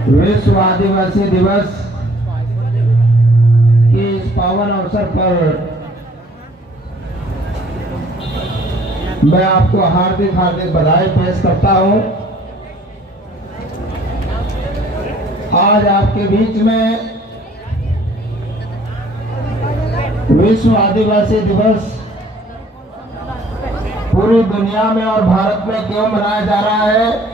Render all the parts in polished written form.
विश्व आदिवासी दिवस के इस पावन अवसर पर मैं आपको हार्दिक हार्दिक बधाई पेश करता हूं। आज आपके बीच में विश्व आदिवासी दिवस पूरी दुनिया में और भारत में क्यों मनाया जा रहा है,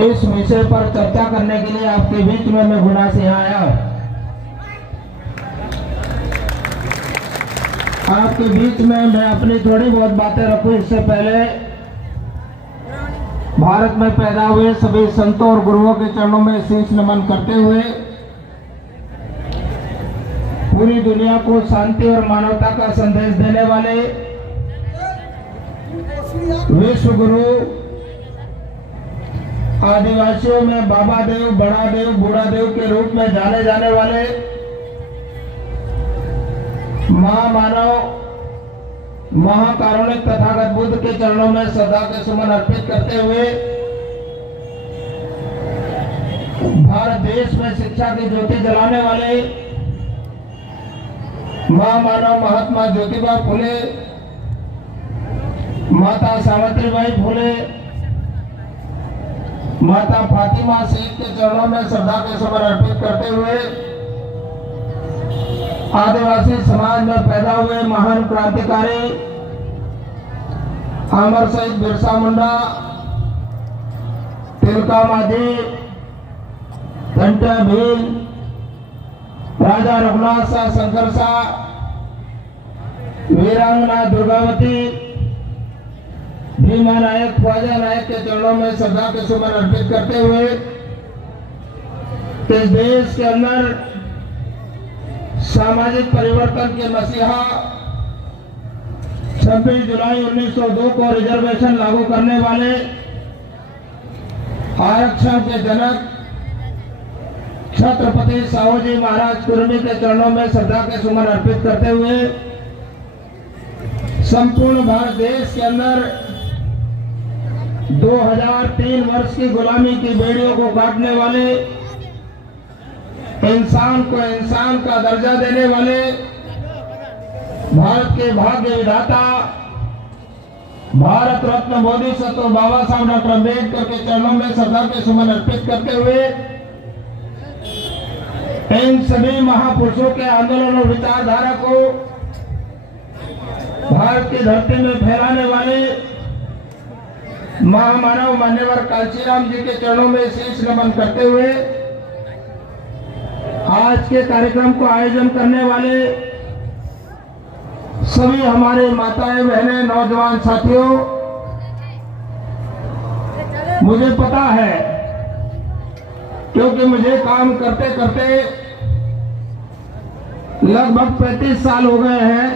इस विषय पर चर्चा करने के लिए आपके बीच में मैं गुना से यहाँ आया। आपके बीच में मैं अपनी थोड़ी बहुत बातें रखूं, इससे पहले भारत में पैदा हुए सभी संतों और गुरुओं के चरणों में शीश नमन करते हुए पूरी दुनिया को शांति और मानवता का संदेश देने वाले विश्व गुरु, आदिवासियों में बाबा देव, बड़ा देव, बूढ़ा देव के रूप में जाने जाने वाले महामानव, महाकारुणिक तथागत बुद्ध के चरणों में श्रद्धा के सुमन अर्पित करते हुए भारत देश में शिक्षा की ज्योति जलाने वाले महामानव महात्मा ज्योतिबा फुले, माता सावित्रीबाई फुले, माता फातिमा शहीद के चरणों में श्रद्धा के सुमन अर्पित करते हुए आदिवासी समाज में पैदा हुए महान क्रांतिकारी अमर शहीद बिरसा मुंडा, तिलका मांझी, घंटा भील, राजा रघुनाथ शाह, शंकर शाह, वीरांगना दुर्गावती, भीमा नायक, ख्वाजा नायक के चरणों में श्रद्धा के सुमन अर्पित करते हुए इस देश के अंदर सामाजिक परिवर्तन के मसीहा 26 जुलाई 1902 को रिजर्वेशन लागू करने वाले आरक्षण के जनक छत्रपति साहूजी महाराज कुर्मी के चरणों में श्रद्धा के सुमन अर्पित करते हुए संपूर्ण भारत देश के अंदर 2003 वर्ष की गुलामी की बेड़ियों को काटने वाले, इंसान को इंसान का दर्जा देने वाले भारत के भाग्य विधाता भारत रत्न बोधिसत्व बाबा साहब डॉक्टर अम्बेडकर के चरणों में श्रद्धा के सुमन अर्पित करते हुए इन सभी महापुरुषों के आंदोलन और विचारधारा को भारत की धरती में फैलाने वाले महामानव मान्यवर कांशीराम जी के चरणों में शीश नमन करते हुए आज के कार्यक्रम को आयोजन करने वाले सभी हमारे माताएं, बहनें, नौजवान साथियों, मुझे पता है क्योंकि मुझे काम करते करते लगभग 35 साल हो गए हैं।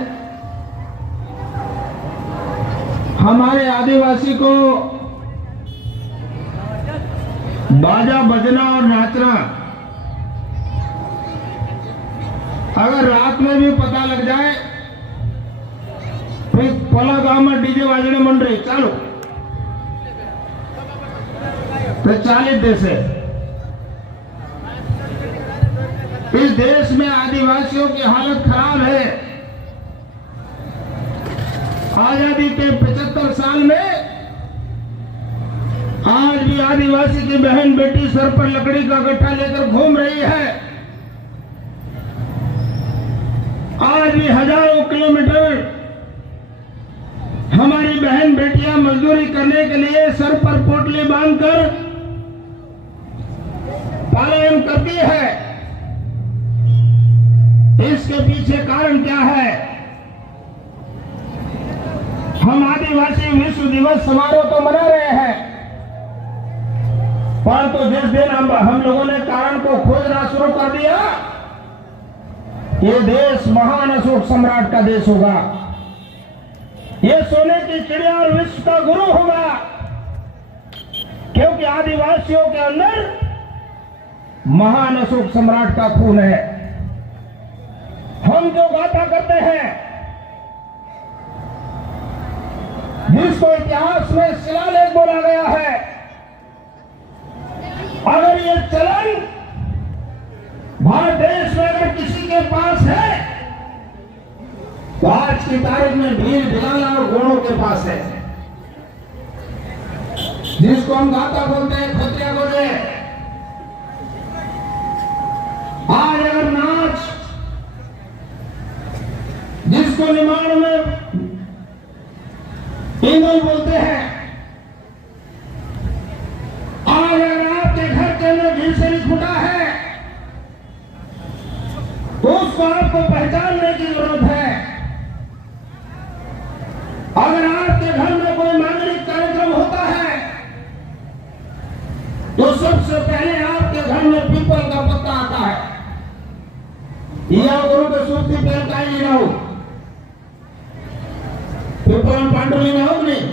हमारे आदिवासी को बाजा बजना और नाचना अगर रात में भी पता लग जाए, फिर पला गांव में डीजे बाजने मंडरी चालू, प्रचालित देश है। इस देश में आदिवासियों की हालत खराब है। आजादी के 75 साल में आज भी आदिवासी की बहन बेटी सर पर लकड़ी का गट्ठा लेकर घूम रही है। आज भी हजारों किलोमीटर हमारी बहन बेटियां मजदूरी करने के लिए सर पर पोटली बांधकर पलायन करती है। इसके पीछे कारण क्या है? हम आदिवासी विश्व दिवस समारोह तो मना रहे हैं, परंतु जिस दिन हम लोगों ने कारण को खोजना शुरू कर दिया, ये देश महान अशोक सम्राट का देश होगा। ये सोने की चिड़िया और विश्व का गुरु होगा, क्योंकि आदिवासियों के अंदर महान अशोक सम्राट का खून है। हम जो गाथा करते हैं, जिसको इतिहास में शिलालेख बोला गया है, आज की तारीख में भीड़ भिलाना और घोड़ों के पास है, जिसको हम गाता बोलते हैं, खतरिया बोले। आज अगर नाच, जिसको निमाड़ में इंगल बोलते हैं, आज अगर आपके घर के अंदर घिलसरी खुटा है, उसको आपको पहचानने की जरूरत है। अगर आपके घर में कोई मांगलिक कार्यक्रम होता है, तो सबसे पहले आपके घर में पीपल का पत्ता आता है। या गुरु के सूती पेड़ का ही ना हो, पीपल पांडुली ना हो नहीं,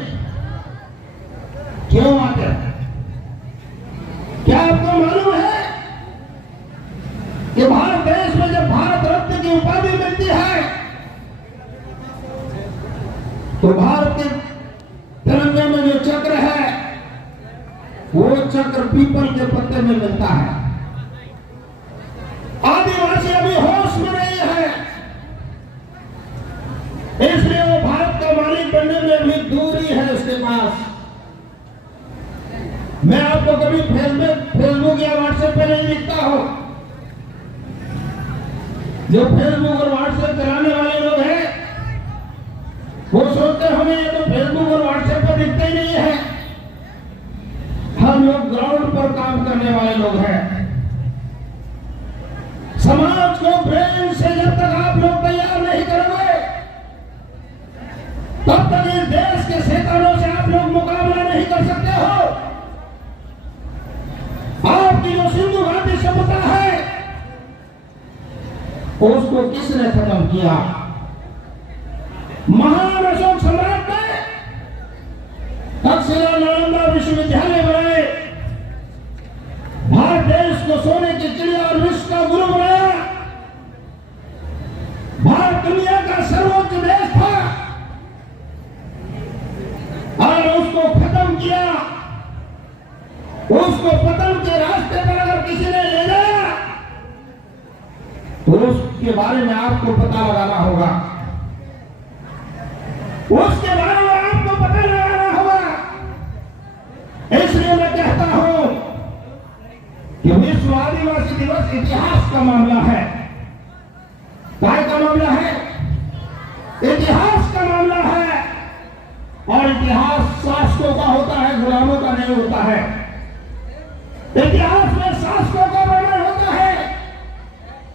क्यों आते हैं? क्या आपको मालूम है कि भारत देश में जब भारत रत्न की उपाधि मिलती है, तो भारत के तिरंगे में जो चक्र है, वो चक्र पीपल के पत्ते में मिलता है। आदिवासी अभी होश में नहीं है, इसलिए वो भारत का मालिक बनने में भी दूरी है उसके पास। मैं आपको कभी फेसबुक या व्हाट्सएप पे नहीं लिखता हूं। जो फेसबुक और व्हाट्सएप चलाने वाले लोग हैं, वो सोचते हैं हमें ये तो फेसबुक और व्हाट्सएप पर दिखते ही नहीं है। हम लोग ग्राउंड पर काम करने वाले लोग हैं। समाज को ब्रेन से जब तक आप लोग तैयार नहीं करोगे, तब तक इस देश के शैतानों से आप लोग मुकाबला नहीं कर सकते हो। आपकी जो सिंधु घाटी सभ्यता है, उसको किसने खत्म किया? महान अशोक सम्राट ने तक्षशिला नालंदा विश्वविद्यालय बनाए, भारत देश को सोने की चिड़िया और विश्व का गुरु बनाया। भारत दुनिया का सर्वोच्च देश था और उसको खत्म किया। उसको पतन के रास्ते पर अगर किसी ने ले जाया, तो उसके बारे में आपको पता लगाना होगा। उसके बारे में आपको पता लगाना होगा। इसलिए मैं कहता हूं कि विश्व आदिवासी दिवस इतिहास का मामला है। काय का मामला है? इतिहास का मामला है। और इतिहास शासकों का होता है, गुलामों का नहीं होता है। इतिहास में शासकों का वर्णन होता है,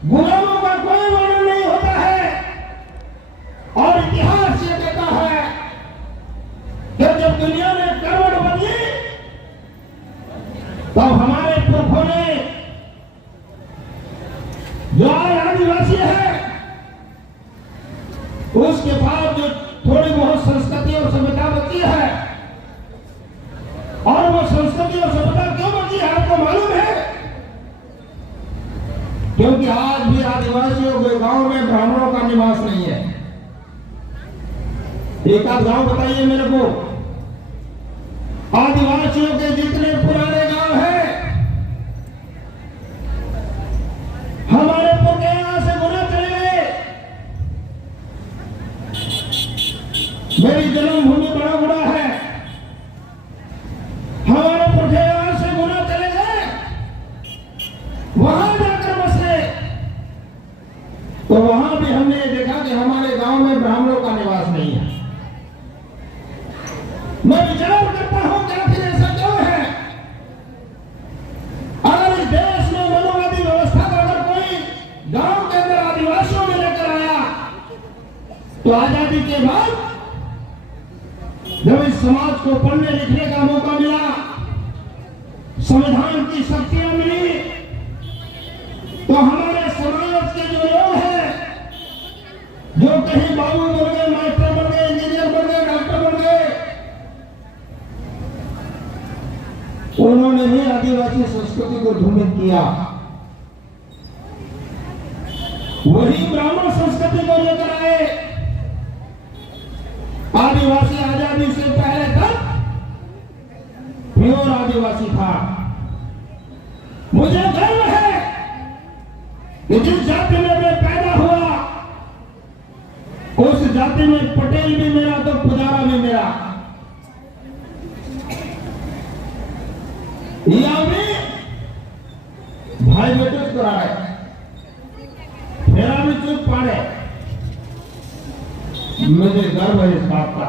गुलामों का कोई वर्णन नहीं होता है। और इतिहास ये कहता है कि जब दुनिया में करवट बदली, तब हमारे पुरखों ने, जो आज आदिवासी है, उसके बाद जो थोड़ी बहुत संस्कृति और सभ्यता बची है, और वो संस्कृति और सभ्यता क्यों बची है आपको मालूम है? क्योंकि आज भी आदिवासियों के गांव में ब्राह्मणों का निवास नहीं है। एक आध गांव बताइए मेरे को। आदिवासियों के जितने पुराने गांव हैं, हमारे पुरखे यहां से गुना चले गए। मेरी जन्मभूमि बड़ा बुरा है, हमारे पुरखे यहां से गुना चले गए, वहां जाकर बसे। तो वहां भी हमने ये देखा कि हमारे गांव में ब्राह्मणों का निवास नहीं है। मैं विचार करता हूं कि आखिर ऐसा क्यों है? अगर इस देश में मनोवादी व्यवस्था को अगर कोई गांव के अंदर आदिवासियों में लेकर आया, तो आजादी के बाद जब इस समाज को पढ़ने लिखने का मौका मिला, संविधान की शक्तियां मिली, तो हमारे समाज के जो लोग हैं, जो कहीं बाबू बन गए, मास्टर बन गए, इंजीनियर बन गए, डॉक्टर बन गए, उन्होंने भी आदिवासी संस्कृति को धूमित किया। वही ब्राह्मण संस्कृति को लेकर आए। आदिवासी आजादी से पहले तक प्योर आदिवासी था। मुझे गर्व है कि जिस जाति में मैं पैदा हुआ, उस जाति में पटेल भी मेरा तो पुजारा भी मेरा। यहाँ भी भाई बेटे करा है, मेरा भी चुप पाड़े। मुझे गर्व है इस बात का।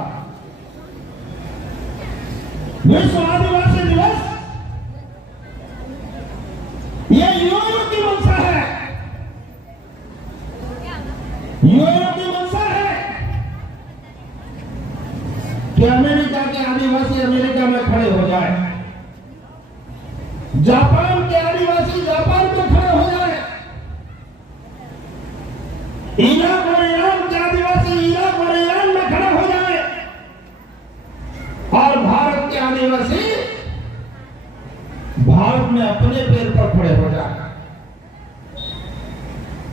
विश्व आदिवासी दिवस ये यूएनओ की मंशा है, यूएनओ की मंशा है कि अमेरिका के आदिवासी अमेरिका में खड़े हो जाए, जापान के आदिवासी जापान में खड़े हो जाए, इराक और ईरान के आदिवासी इराक और ईरान में खड़े हो जाए, और भारत के आदिवासी भारत में अपने पैर पर खड़े हो जाए।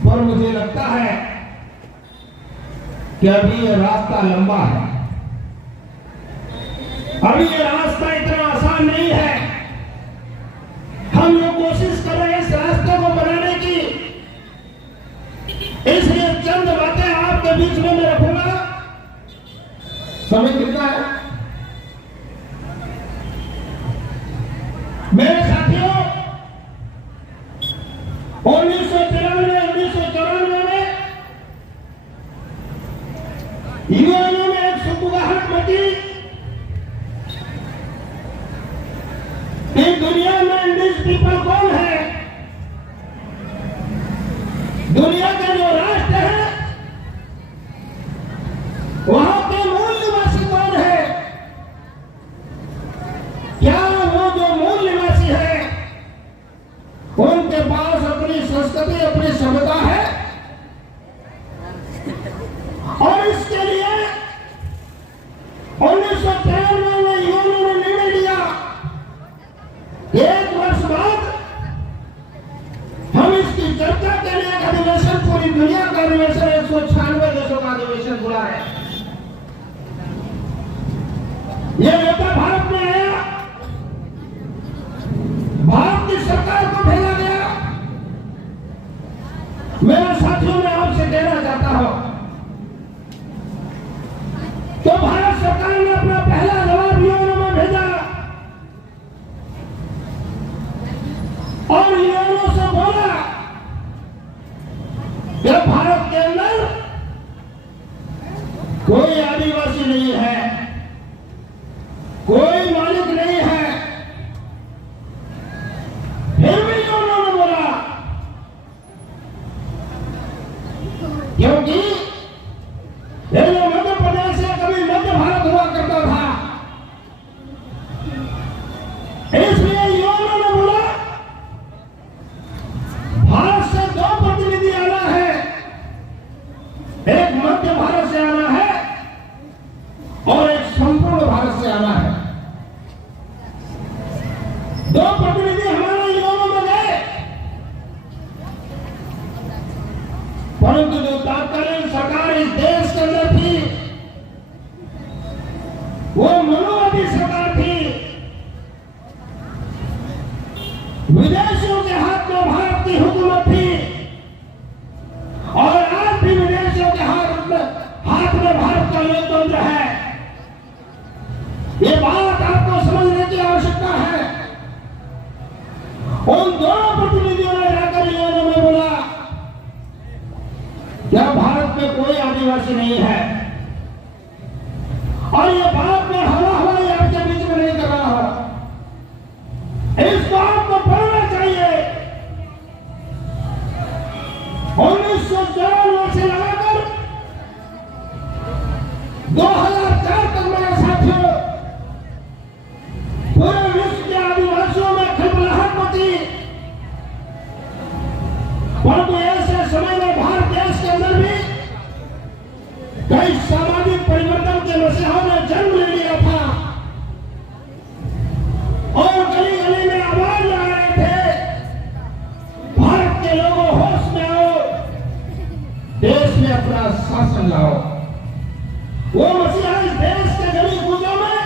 पर मुझे लगता है कि अभी ये रास्ता लंबा है, अभी ये रास्ता इतना आसान नहीं है। हम लोग कोशिश कर रहे हैं इस रास्ते को बनाने की, इसलिए चंद बातें आपके बीच में मैं रखूंगा। समय कितना है मेरे साथियों? 1993-1994 में यूएनओ में एक सुगबुगाहट मची कि दुनिया में इंडियन पीपल कौन है, दुनिया का जो राष्ट्र है वहां के मूल निवासी कौन है, क्या वो जो मूल निवासी है उनके पास अपनी संस्कृति अपनी सभ्यता है? और इसके लिए 1993 में यूएनओ ने निर्णय लिया, एक वर्ष बाद हम इसकी चर्चा के लिए एक अधिवेशन, पूरी दुनिया का अधिवेशन, 196 देशों का अधिवेशन बुला है। यह नेता भारत में आया, भारत की सरकार को भेजा गया। मेरे साथियों मैं आपसे कहना चाहता हूं, तो भारत सरकार ने अपना पहला जवाब यूएनओ में भेजा और यूएनओ से बोला कि भारत के अंदर कोई आदिवासी नहीं है, कोई मालिक नहीं है। फिर भी उन्होंने बोला, क्योंकि ये जो मध्य प्रदेश से कभी मध्य भारत हुआ करता था, इसलिए यूएनओ ने बोला भारत से 2 प्रतिनिधि आना है, एक मध्य भारत से आना है और एक संपूर्ण भारत से आना है। 2 प्रतिनिधि हमारे यूएनओ में गए, परंतु जो तत्कालीन सरकार इस देश के अंदर थी वो मनोवादी सरकार थी। विदेशियों के हाथ में भारत की हुकूमत थी और आज भी विदेशियों के हाथ में भारत का लोकतंत्र है। ये बात आपको समझने की आवश्यकता है। उन 2 प्रतिनिधियों ने जाकर यूएनओ में बोला क्या भारत में कोई आदिवासी नहीं है, और ये बात में हवा आपके बीच में नहीं कर रहा हूं, इस बात को पढ़ना चाहिए। 1994 से लगाकर 2004 तक मेरे साथियों पूरे विश्व के आदिवासियों में खलबलाहट मची, परंतु ऐसे समय में भारत देश के अंदर भी कई सामाजिक परिवर्तन के मसीहों ने जन्म ले लिया था और गली गली में आवाज ला रहे थे, भारत के लोगों होश में आओ, देश में अपना शासन लाओ। वो मसीहा इस देश के गली कूचों में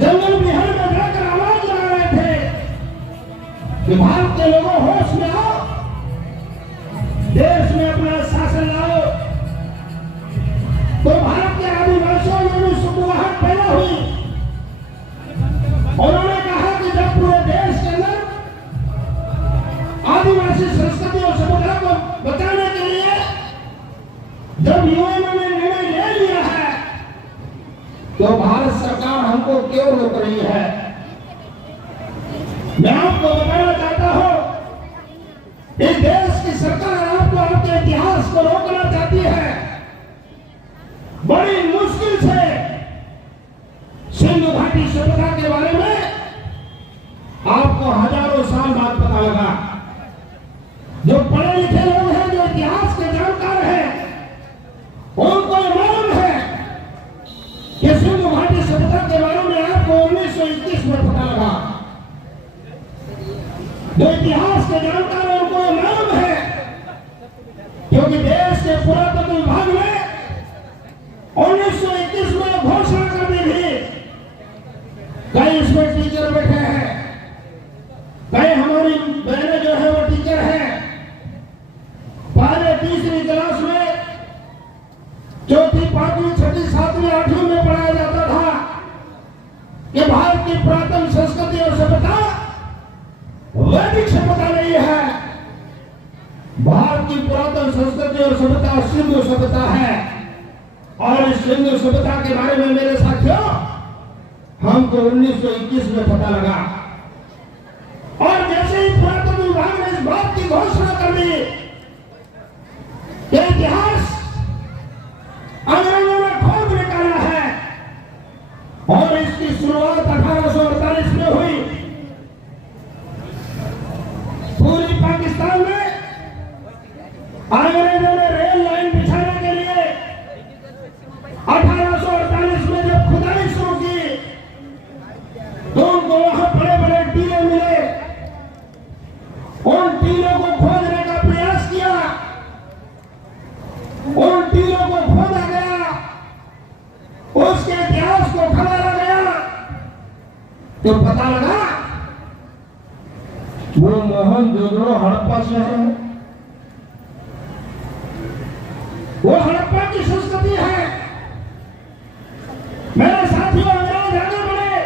जंगल बिहार में जाकर आवाज ला रहे थे कि भारत के लोगों होश में आओ, देश में अपना शासन लाओ। उन्होंने कहा कि जब पूरे देश के अंदर आदिवासी संस्कृति और सभ्यता को बचाने के लिए जब यूएन ने निर्णय ले लिया है तो भारत सरकार हमको क्यों रोक रही है? मैं आपको बताना चाहता हूं, इस देश की सरकार आपको आपके इतिहास को रोकना चाहती है। बड़ी मुश्किल से सिंधु घाटी सभ्यता के बारे में आपको हजारों साल बाद पता लगा। जो पढ़े लिखे लोग हैं, जो इतिहास के जानकार हैं, उनको मालूम है कि सिंधु घाटी सभ्यता के बारे में आपको 1921 में पता लगा। जो इतिहास के जानकार हैं उनको मालूम है, क्योंकि देश के पुरातत्व विभाग में 1921 में घोषणा कर दी थी। कई इसमें टीचर बैठे हैं, कई हमारी बहनें जो है वो टीचर हैं। पहले तीसरी क्लास में, चौथी, पांचवी, छठी, सातवीं, आठवीं में पढ़ाया जाता था कि भारत की पुरातन संस्कृति और सभ्यता वैदिक सभ्यता नहीं है। भारत की पुरातन संस्कृति और सभ्यता सिंधु सभ्यता है। और इस सिंधु सभ्यता के बारे में मेरे साथियों हमको 1921 में पता लगा। और जैसे ही पुरातत्व विभाग ने इस बात की घोषणा कर दी कि इतिहास अंग्रेजों ने खोज निकाला है, और इसकी शुरुआत 1848 में हुई। पूरी पाकिस्तान में अंग्रेजों ने रेल लाइन बिछाने के लिए 1848 में जब खुदाई शुरू की तो उनको वहां बड़े बड़े टीले मिले। उन टीलों को खोजने का प्रयास किया, उन टीलों को खोदा गया, उसके इतिहास को खंगाला गया तो पता लगा वो मोहनजोदड़ो हड़प्पा शहर है, वो हड़प्पा की संस्कृति है। मेरे साथियों, अंग्रेज आगे बढ़े।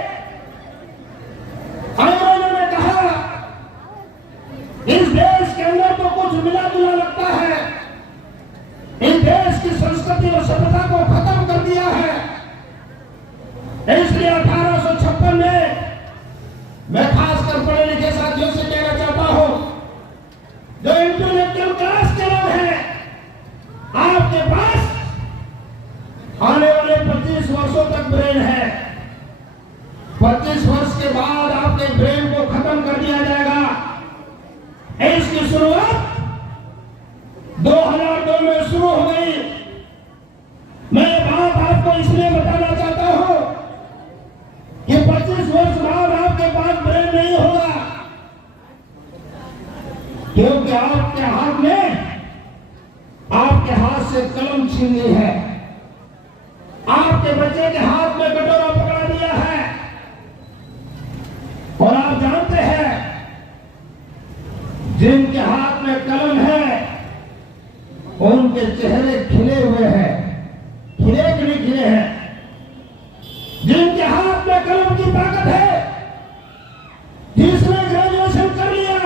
अंग्रेजों ने कहा इस देश के अंदर तो कुछ मिला जुला लगता है, इस देश की संस्कृति और सभ्यता को खत्म कर दिया है। इसलिए 1856 में मैं खासकर पढ़े लिखे साथियों से कहना चाहता हूं, जो इंटेलेक्चुअल क्लास के लोग हैं, आपके पास आने वाले 25 वर्षों तक ब्रेन है। 25 वर्ष के बाद आपके ब्रेन को खत्म कर दिया जाएगा। इसकी शुरुआत 2002 में शुरू हो गई। मैं बात आपको इसलिए बताना चाहता हूं कि 25 वर्ष बाद आपके पास ब्रेन नहीं होगा, क्योंकि आपके हाथ में, आपके हाथ से कलम छीन ली है, आपके बच्चे के हाथ में कटोरा पकड़ा दिया है। और आप जानते हैं जिनके हाथ में कलम है उनके चेहरे खिले हुए हैं, खिले कि नहीं खिले हैं? जिनके हाथ में कलम की ताकत है, जिसने ग्रेजुएशन कर लिया,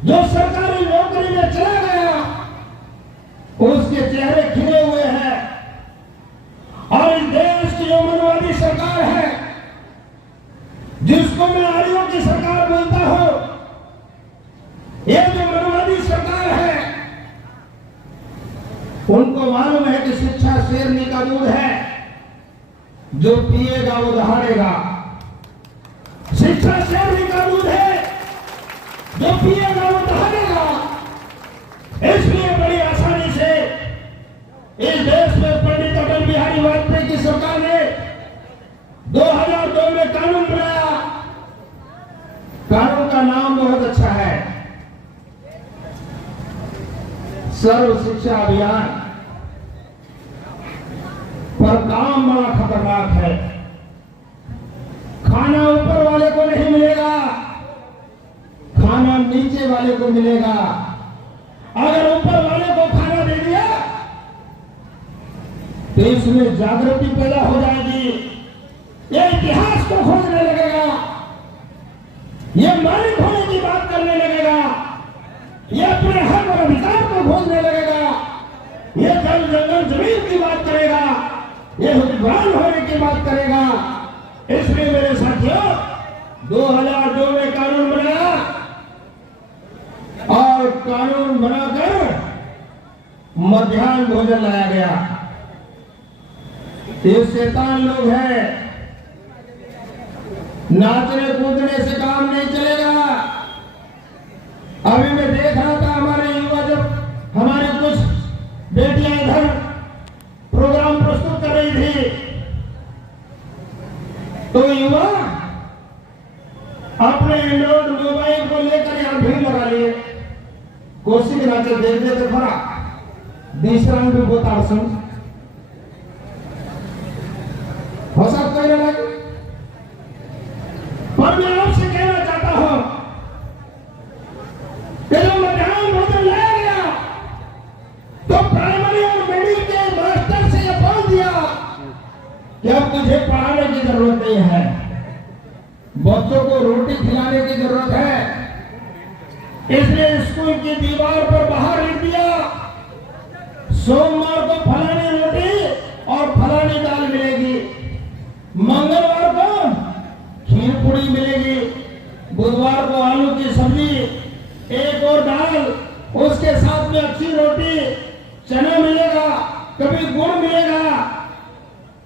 जो सरकारी नौकरी में चला गया, उसके चेहरे खिले हुए हैं। और इस देश की जो मनवादी सरकार है, जिसको मैं आर्यों की सरकार बोलता हूं, ये जो मनवादी सरकार है, उनको मालूम है कि शिक्षा शेरनी का दूध है, जो पिएगा वो दहाड़ेगा। शिक्षा शेरनी का दूध है, जो पिएगा वो दहाड़ेगा। इसलिए बड़ी आसानी से इस देश में पंडित अटल बिहारी वाजपेयी की सरकार ने 2002 में कानून बनाया। कानून का नाम बहुत अच्छा है, सर्व शिक्षा अभियान, पर काम बड़ा खतरनाक है। खाना ऊपर वाले को नहीं मिलेगा, खाना नीचे वाले को मिलेगा। अगर ऊपर वाले को खाना दे दिया तो इसमें जागृति पैदा हो जाएगी, ये इतिहास को खोजने लगेगा, ये मालिक होने की बात करने लगेगा, ये अपने हक और अधिकार को खोजने लगेगा, ये जल जंगल जमीन की बात करेगा, ये हुक्मरान होने की बात करेगा। इसलिए मेरे साथियों 2002 में कानून बनाया और कानून बनाकर मध्याह्न भोजन लाया गया। ये शैतान लोग हैं, नाचने कूदने से काम नहीं चलेगा। अभी मैं देख रहा था हमारे युवा, जब हमारी कुछ बेटियां इधर प्रोग्राम प्रस्तुत कर रही थी तो युवा अपने एंड्रॉइड मोबाइल को लेकर यहां भीड़ लगा लिए, कोशिश नाचे देख देते खरा दूसरा भी बोता सुन हो सकता है। पर मैं आपसे कहना चाहता हूं कि जब मध्याह्न भोजन लाया गया तो प्राइमरी और मिडिल के मास्टर से यह बोल दिया कि अब मुझे पढ़ाने की जरूरत नहीं है, बच्चों को रोटी खिलाने की जरूरत है। इसलिए स्कूल की दीवार पर बाहर लिख दिया, सोमवार को फलानी रोटी और फलानी दाल मिलेगी, मंगलवार को खीर पूड़ी मिलेगी, बुधवार को आलू की सब्जी, एक और दाल, उसके साथ में अच्छी रोटी, चना मिलेगा, कभी गुड़ मिलेगा।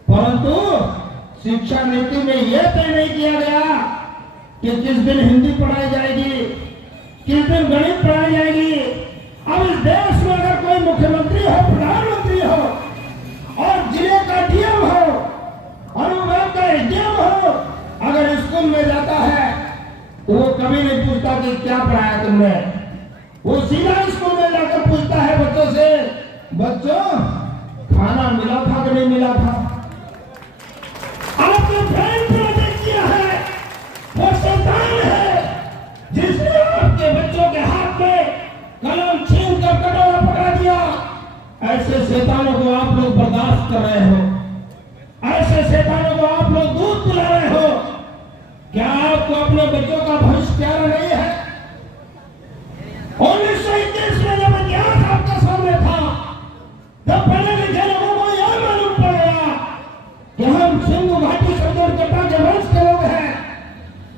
परंतु शिक्षा नीति में यह तय नहीं किया गया कि किस दिन हिंदी पढ़ाई जाएगी, किस दिन गणित पढ़ाई जाएगी। अब इस देश में अगर कोई मुख्यमंत्री हो, प्रधानमंत्री हो और जिले का डीएम हो, अनुविभाग का एसडीएम हो, अगर स्कूल में जाता है तो वो कभी नहीं पूछता कि क्या पढ़ाया तुमने, वो सीधा स्कूल में जाकर पूछता है बच्चों से, बच्चों खाना मिला था कि नहीं मिला था। आपने ब्रेन प्रोजेक्ट किया है, वो शैतान है जिसने आपके बच्चों के हाथ में कलम छीन कर कटोरा पकड़ा दिया। ऐसे शैतानों को आप लोग बर्दाश्त कर रहे हो, ऐसे शैतानों को आप लोग दूध पिला रहे हो। क्या आपको अपने बच्चों का भविष्य प्यारा नहीं है? 1921 में जब इतिहास आपके सामने था, जब पढ़े लिखे लोगों को यह मालूम पड़ गया कि हम सिंधु घाटी सज्जन चट्टा के वंश के लोग हैं,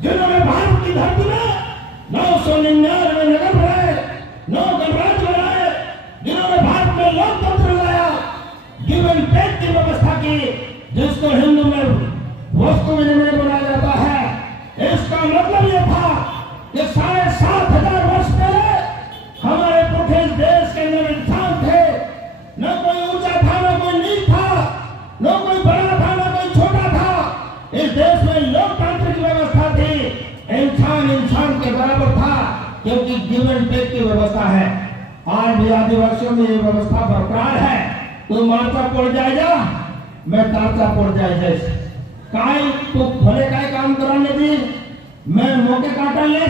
जिन्होंने भारत की धरती में 999 नगर बनाए, 9 गणराज्य बनाए, जिन्होंने भारत में लोकतंत्र लाया, गिव एंड टेक की व्यवस्था की, जिसको हिंदू में वस्तु विनिमय बनाया जाता है। इसका मतलब यह था कि 7,500 वर्ष पहले हमारे पुरखे इस देश के अंदर इंसान थे, न कोई ऊंचा था, न कोई नीच था, न कोई बड़ा था, न कोई छोटा था। इस देश में लोकतांत्रिक व्यवस्था थी, इंसान इंसान के बराबर था, क्योंकि गिव एंड टेक की व्यवस्था है। आज भी आदिवासियों में ये व्यवस्था बरकरार है। तू मार्चा पड़ जाएगा, मैं तारचा पड़ जाए जैसे काय तू भले काय काम कराने दी, मैं मौके काटा ले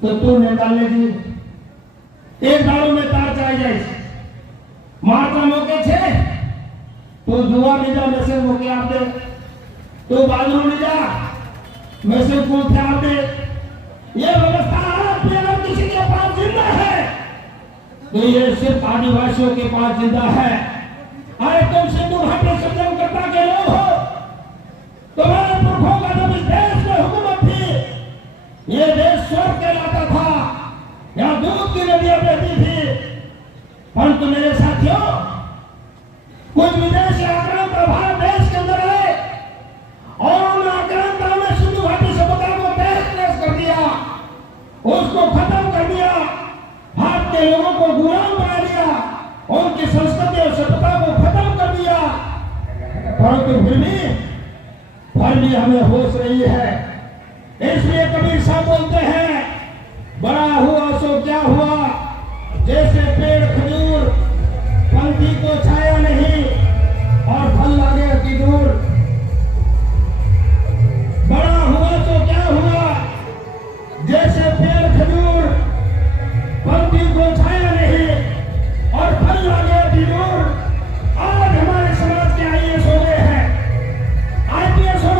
तो तू निकालने दी, एक दारू में तार चाहे जैसे मारता मौके छे तू जुआ ले जा, मैसे मौके आप दे, तू बाजू ले जा, मैसे कुल थे आप दे। ये व्यवस्था आज भी अगर किसी के पास जिंदा है तो ये सिर्फ आदिवासियों के पास जिंदा है। अरे तुम सिंधु घाटी सज्जन चट्टा के लोग हो, तुम्हारे पुरखों का जब इस देश में हुकूमत थी, ये देश स्वर्ग कहलाता था, यहाँ दूध की नदियां बहती थी। परंतु मेरे साथियों, कुछ विदेशी आक्रांता भारत देश के अंदर आए और उन आक्रांताओं ने सिंधु घाटी सभ्यता को तहस-नहस कर दिया, उसको खत्म कर दिया, भारत के लोगों को गुलाम बना दिया, उनकी संस्कृति और सभ्यता को खत्म कर दिया। परंतु फिर भी हमें होश रही है। इसलिए कबीर साहब बोलते हैं, बड़ा हुआ सो क्या हुआ, जैसे पेड़ खजूर, पंखी को छाया नहीं और फल लागे अति दूर। बड़ा हुआ तो क्या हुआ, जैसे पेड़ खजूर, पंखी को छाया नहीं और फल लागे अति दूर। आज हमारे समाज के आईएएस हो गए हैं, आईपीएस हो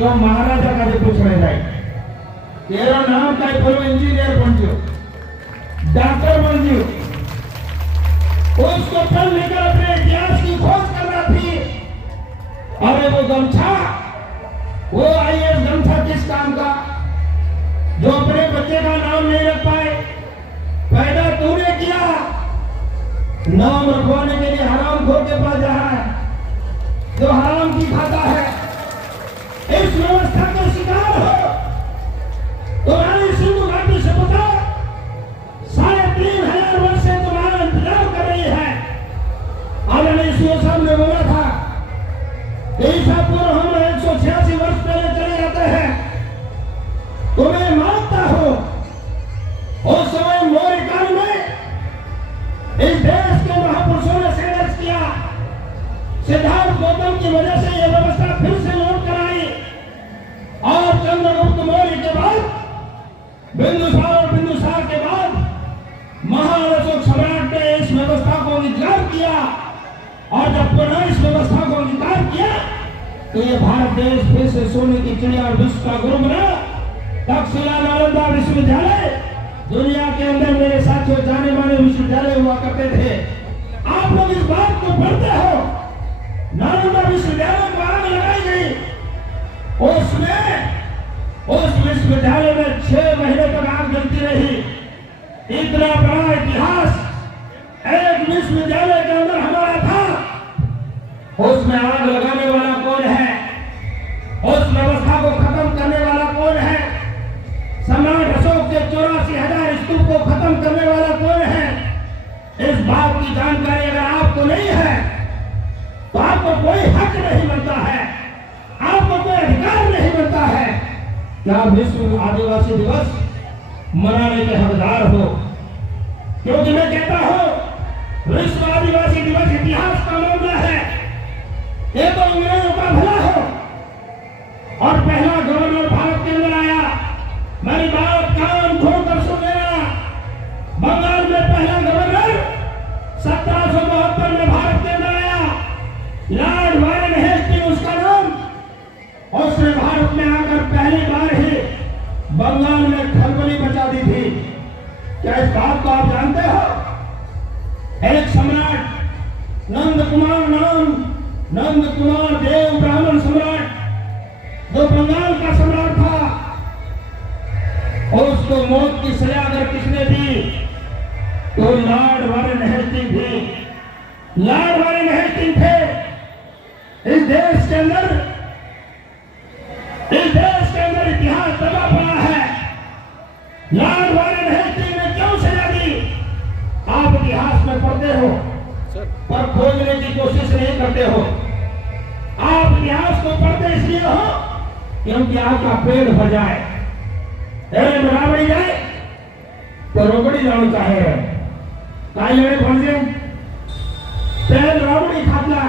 तो महाराजा का पूछ रहे जाए तेरा नाम का बोलो इंजीनियर बन जो डॉक्टर बन जो उसको पढ़ लेकर अपने इतिहास की खोज करना थी। अरे वो गमछा वो आईएएस गमछा किस काम का जो अपने बच्चे का नाम नहीं रख पाए पैदा तूने किया नाम रखवाने के लिए हराम खोर के पास जा रहा है जो हराम की खाता है। इस व्यवस्था का शिकार हो तुम्हारी सिंधु घाटी से पता 3,500 वर्ष से तुम्हारा इंतजार कर रही है। आदरणीय सीएम साहब ने बोला था ईसा पूर्व हम 186 वर्ष पहले चले जाते हैं। तुम्हें मानता हो उस समय मौर्य काल में इस देश के महापुरुषों ने संघर्ष किया। सिद्धार्थ गौतम की वजह से यह व्यवस्था फिर से लौट कर आई और चंद्रगुप्त मौर्य के बाद बिंदुसार और बिंदुसार के बाद महान अशोक सम्राट ने इस व्यवस्था को अंगीकार किया और जब पुनः इस व्यवस्था को अंगीकार किया तो ये भारत देश फिर से सोने की चिड़िया और विश्व का गुरु बना। तक्षशिला नालंदा विश्वविद्यालय दुनिया के अंदर मेरे साथियों जाने माने विश्वविद्यालय हुआ करते थे। आप लोग इस बात को पढ़ते हो नालंदा विश्वविद्यालय को आग लगाई गई उस विश्वविद्यालय में 6 महीने तक आग जलती रही। इतना बड़ा इतिहास एक विश्वविद्यालय के अंदर हमारा था। उसमें आग लगाने वाला कौन है उस व्यवस्था को खत्म करने वाला कौन है सम्राट अशोक के 84,000 स्तूप को खत्म करने वाला कौन है। इस बात की जानकारी अगर आपको नहीं है तो आपको कोई हक नहीं बनता है आपको कोई अधिकार नहीं बनता है कि आप विश्व आदिवासी दिवस मनाने के हकदार हो। क्योंकि मैं कहता हूं विश्व आदिवासी दिवस इतिहास का मामला है। ये तो अंग्रेजों का भला हो और पहला गवर्नर भारत के अंदर आया। मेरी बात कान खोलकर सुन लेना। बंगाल में पहला गवर्नर 1772 में भारत के अंदर आया। लॉर्ड वारेन हेस्टिंग्स उसका नाम। उसने भारत में आकर पहली बार ही बंगाल में खलबली मचा दी थी। क्या इस बात को आप जानते हो? एक सम्राट नंद कुमार देव ब्राह्मण सम्राट जो बंगाल का सम्राट था उसको मौत की सजा अगर किसने दी तो लॉर्ड वारेन हेस्टिंग्स थे। लॉर्ड वारेन हेस्टिंग्स थे। इस देश के अंदर इतिहास दबा पड़ा है। लॉर्ड वारेन हेस्टिंग्स ने क्यों सजा दी? आप इतिहास में पढ़ते हो पर खोजने की कोशिश नहीं करते हो। आप इतिहास को पढ़ते इसलिए हो क्योंकि आपका पेड़ भर जाए रावड़ी जाए तो रोकड़ी जाणू चाहे काय लड़े भरजे पेड़ रावड़ी खातला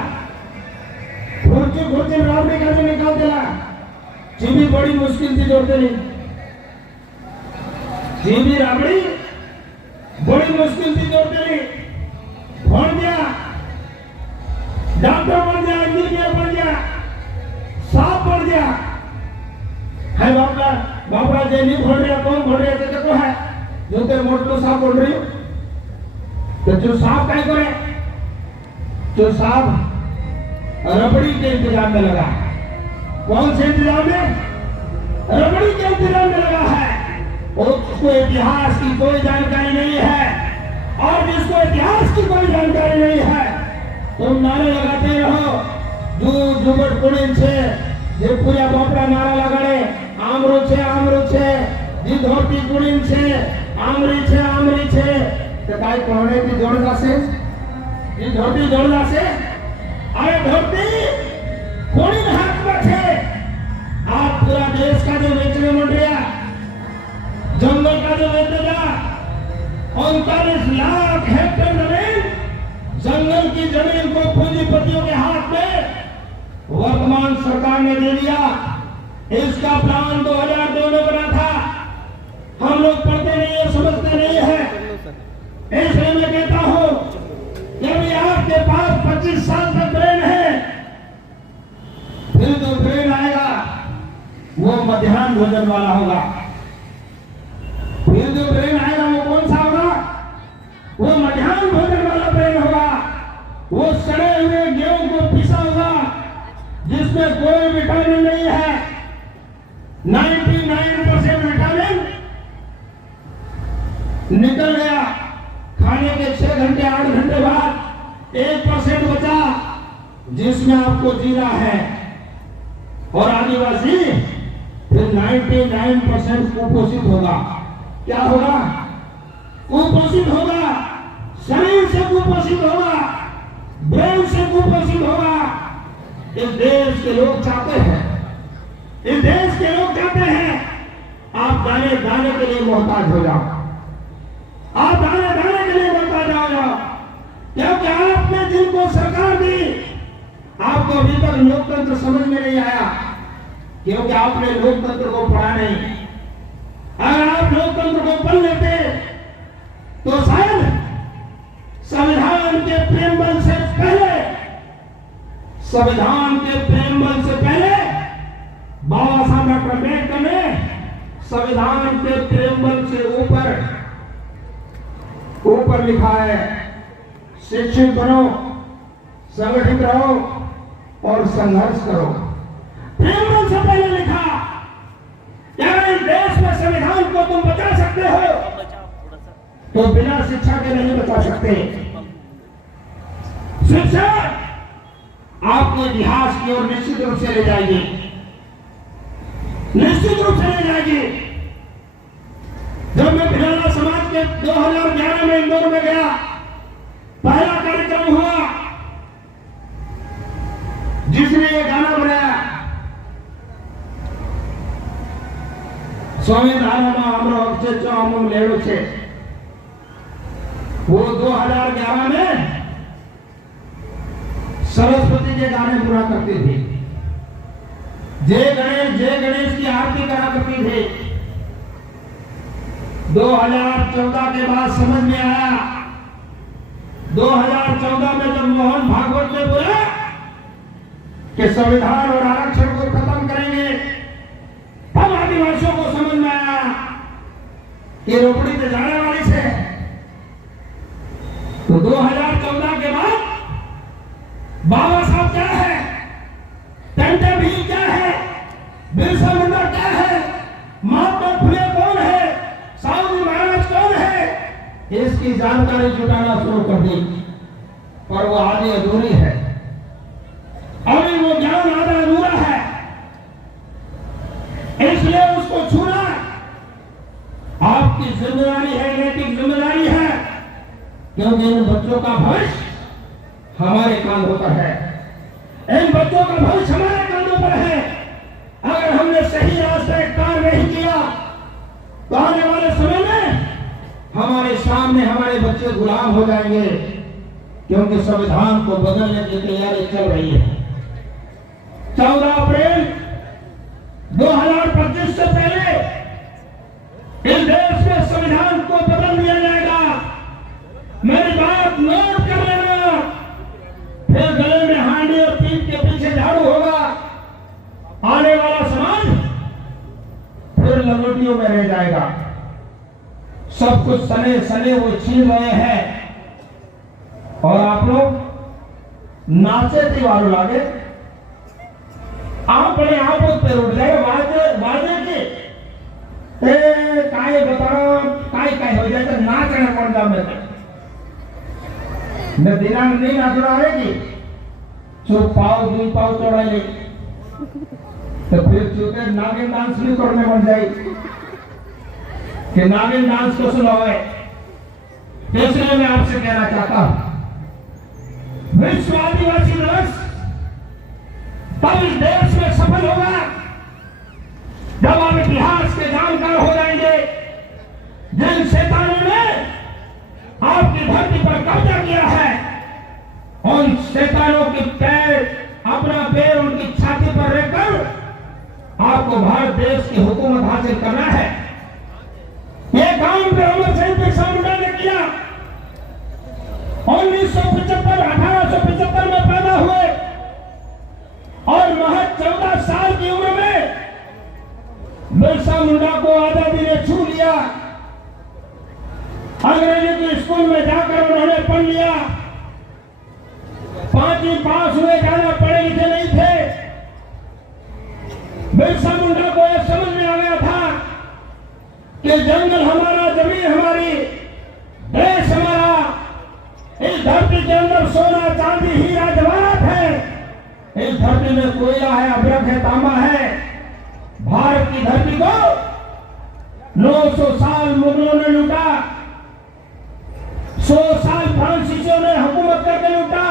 घुर्ची रावड़ी का जो निकाल देला जीबी बड़ी मुश्किल से जोड़ते नहीं। जीबी रावड़ी बड़ी मुश्किल से जोड़ते नहीं। भर दिया डॉक्टर बन गया इंजीनियर बन गया साफ बन गया है बापड़ा जे नहीं भर रहा कौन भर रहे थे तो है जो तेरे मोटो साफ बोल रही हो तो जो साफ क्या करे जो साफ रबड़ी के इंतजाम में लगा। कौन से इंतजाम में? रबड़ी के इंतजाम में लगा है। उसको इतिहास की कोई जानकारी नहीं है और जिसको इतिहास की कोई जानकारी नहीं है तुम नारे लगाते रहो जुबट कुड़ीन छे जे पूरा बापड़ा नारा लगाड़े आमरू छे जी धोती कुड़ीन छे आमरी छे तो काय कोणे की जोड़ जासे जी धोती जोड़ जासे अरे धोती कुड़ीन हाथ में छे। आप पूरा देश का जो बेचने मंड रहा जंगल का जो बेचने जा 39 लाख हेक्टेयर जमीन जंगल की जमीन को पूंजीपतियों के हाथ में वर्तमान सरकार ने दे दिया। इसका प्लान 2002 में बना था। हम लोग पढ़ते नहीं है समझते नहीं है इसलिए मैं कहता हूं यदि आपके पास 25 साल तक ब्रेन है फिर तो ब्रेन आएगा भोजन वाला होगा। फिर जो ब्रेन आएगा वो कौन सा होगा? वो मध्याह्न भोजन वाला ब्रेन होगा। वो सड़े हुए गेहूं को पिसा होगा जिसमें कोई विटामिन नहीं है। 99% विटामिन निकल गया। खाने के 6 घंटे 8 घंटे बाद 1% बचा जिसमें आपको जीना है। और आदिवासी फिर 99% कुपोषित होगा। क्या होगा? कुपोषित होगा, शरीर से कुपोषित होगा, ब्रेन से कुपोषित होगा। इस देश के लोग चाहते हैं, इस देश के लोग चाहते हैं आप दाने दाने के लिए मोहताज हो जाओ, आप दाने दाने के लिए मोहताज हो जाओ। क्योंकि आपने जिनको सरकार दी, आपको अभी तक लोकतंत्र समझ में नहीं आया, क्योंकि आपने लोकतंत्र को पढ़ा नहीं। अगर आप लोकतंत्र को पढ़ लेते तो शायद संविधान के प्रेमबल से पहले, संविधान के प्रेमबल से पहले बाबा साहब डॉक्टर अम्बेडकर ने संविधान के प्रेमबल से ऊपर लिखा है, शिक्षित बनो, संगठित रहो और संघर्ष करो। प्रेमबल से पहले लिखा। क्या इस देश में संविधान को तुम बचा सकते हो तो बिना शिक्षा के नहीं बचा सकते। शिक्षा आपको इतिहास की ओर निश्चित रूप से ले जाएगी, निश्चित रूप से ले जाएगी। जब मैं भिलाला समाज के 2011 में इंदौर में गया, पहला कार्यक्रम हुआ जिसने ये गाना बनाया, स्वामी धारणा हमरो अक्षे चाम लेड़ो छे। वो 2011 में सरस्वती के गाने पूरा करते थे, जय गणेश की आरती करा करती थे। 2014 के बाद समझ में आया, 2014 में जब मोहन भागवत ने बोला कि संविधान और आरक्षण को खत्म करेंगे, तब आदिवासियों को समझ में आया कि रोपड़ी से जाने वाली से। तो 2014 के बाद बाबा साहब क्या है, टंडन भील क्या है, बिरसा मुंडा क्या है, महात्मा फुले कौन है, साहू महाराज कौन है, इसकी जानकारी जुटाना शुरू कर दी। पर वो आधी अधूरी है, अभी वो ज्ञान आधा अधूरा है, इसलिए उसको छूना आपकी जिम्मेदारी है, नैतिक जिम्मेदारी है। क्योंकि इन बच्चों का भविष्य हमारे कांधों पर है, इन बच्चों का भविष्य हमारे कांधों पर है। अगर हमने सही रास्ते इख्तियार नहीं किया तो आने वाले समय में हमारे सामने हमारे बच्चे गुलाम हो जाएंगे, क्योंकि संविधान को बदलने की तैयारी चल रही है। 14 अप्रैल 2025 से पहले इस देश में संविधान को बदल दिया जाएगा। मेरी बात नोट कर लेना, फिर गले में हांडी और पीठ के पीछे झाड़ू होगा। आने वाला समाज फिर लंगोटियों में रह जाएगा। सब कुछ सने सने वो छीन रहे हैं और आप लोग नाचे दीवारों लागे, अपने आप पे उठ जाए वाजे के काय बताओ काय हो जाए तो नाचने पड़ जाओ। मैं दिना नहीं नाचना है कि चुप पाओ 2 पाओ चौड़ा ले, तो फिर चूंकि नागिन डांस भी करने बन जाए कि नागिन डांस को सुनाए। इसलिए मैं आपसे कहना चाहता हूं, विश्व आदिवासी दिवस तब इस देश में सफल होगा जब आप इतिहास के जानकार हो जाएंगे। जिन शैतानों ने आपकी धरती पर कब्जा किया है, उन शैतानों के अपना पैर उनकी छाती पर रखकर आपको भारत देश की हुकूमत हासिल करना है। यह काम तो अमर सिंह बिरसा मुंडा ने किया। 1875 में पैदा हुए और महज 14 साल की उम्र में बिरसा मुंडा को आजादी ने छू लिया। अंग्रेजी के स्कूल में जाकर उन्होंने पढ़ लिया। 5वीं पास हुए, ज्यादा पढ़े लिखे नहीं थे। बिरसा मुंडा को यह समझ में आ गया था कि जंगल हमारा, जमीन हमारी, देश हमारा, इस धरती के अंदर सोना चांदी हीरा जवाहरात है, इस धरती में कोयला है, अभ्रक है, तांबा है। भारत की धरती को 900 साल मुगलों ने लूटा, 100 साल फ्रांसीसियों ने हुकूमत करके लूटा,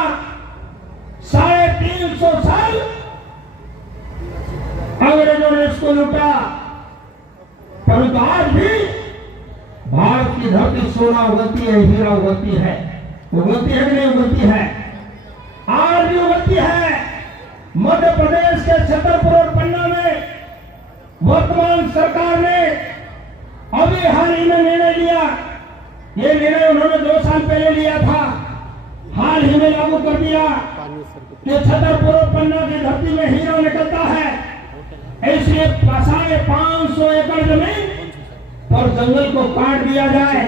350 साल अंग्रेजों ने इसको लूटा। परंतु आज भी भारत की धरती सोना उगलती है, हीरा उगलती है। उगलती है कि नहीं उगलती है? आज भी उगलती है। मध्य प्रदेश के छतरपुर और पन्ना में वर्तमान सरकार ने अभी हाल ही में निर्णय लिया। ये निर्णय उन्होंने 2 साल पहले लिया था, हाल ही में लागू कर दिया कि छतरपुर और पन्ना की धरती में हीरा निकलता है, इसलिए 550 एकड़ जमीन और जंगल को काट दिया जाए।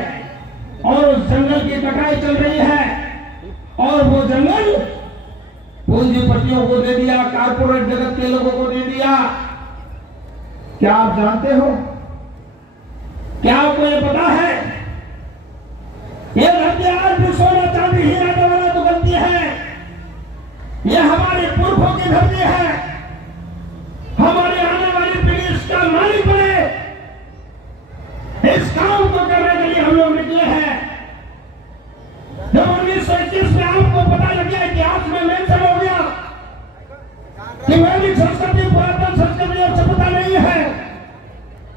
और उस जंगल की कटाई चल रही है और वो जंगल पूंजीपतियों को दे दिया, कारपोरेट जगत के लोगों को दे दिया। क्या आप जानते हो? क्या आपको ये पता है? ये धरती आज भी सोना चांदी हीरा जवाहरात उगलती है। ये हमारे पुरखों की धरती है। हमारी आने वाली पीढ़ी इसका मालिक बने, इस काम को करने के लिए हम लोग निकले हैं। जब 1921 में आपको पता लग गया, इतिहास में मेंशन हो गया कि वैदिक संस्कृति पुरातन संस्कृति और सभ्यता नहीं है,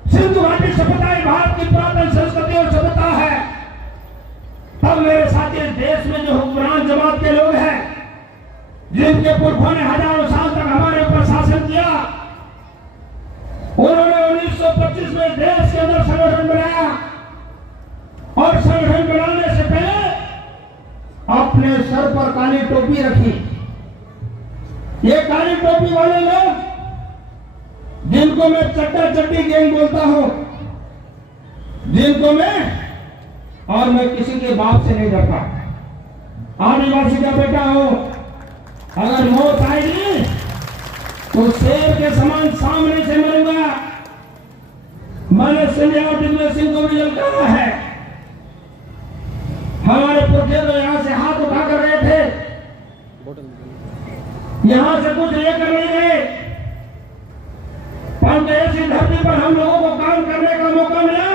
सिंधु घाटी सभ्यता ही भारत की पुरातन संस्कृति और सभ्यता है, तब मेरे साथी इस देश में जो हुक्मरान जमात के लोग हैं, जिनके पुरखों ने हजारों साल तक हमारे ऊपर शासन किया, उन्होंने 1925 में देश के अंदर संगठन बनाया और संगठन बनाने से पहले अपने सर पर काली टोपी रखी। ये काली टोपी वाले लोग, जिनको मैं चट्टा चट्टी गैंग बोलता हूं, जिनको मैं किसी के बाप से नहीं डरता, आदिवासी का बेटा हूं। अगर मौत आएगी तो शेर के समान सामने से मरूंगा। मैंने सिंधिया और दिग्विजय सिंह को भी ललकारा है। हमारे पुरखे तो यहां से हाथ उठा कर रहे थे, यहां से कुछ लेकर नहीं गए, परंतु ऐसी धरती पर हम लोगों को काम करने का मौका मिला।